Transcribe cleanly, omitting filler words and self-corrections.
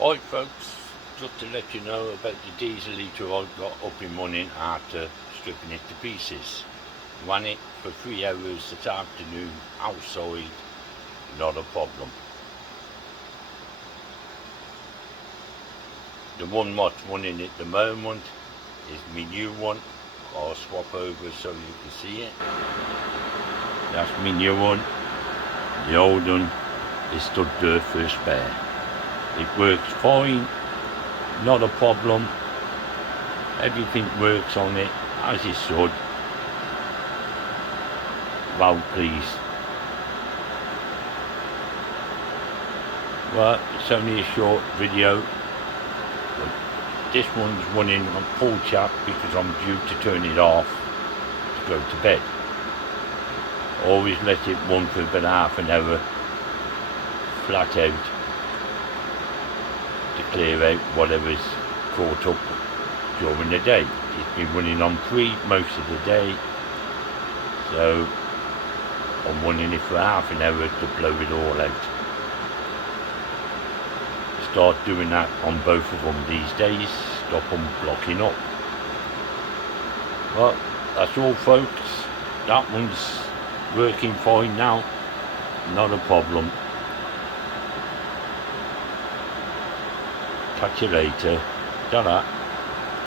Alright folks, just to let you know about the diesel heater I've got up and running after stripping it to pieces. Ran it for 3 hours this afternoon outside, not a problem. The one what's running at the moment is my new one. I'll swap over so you can see it. That's my new one. The old one is stood there for a spare. It works fine, not a problem. Everything works on it as it should. Well pleased. Well, it's only a short video. But this one's running on full chat because I'm due to turn it off to go to bed. Always let it run for about half an hour flat out to clear out whatever's caught up during the day. It's been running on 3 most of the day, so I'm running it for half an hour to blow it all out. Start doing that on both of them these days, stop them blocking up. Well, that's all folks. That one's working fine now, not a problem. Catch you later. Ta-ra.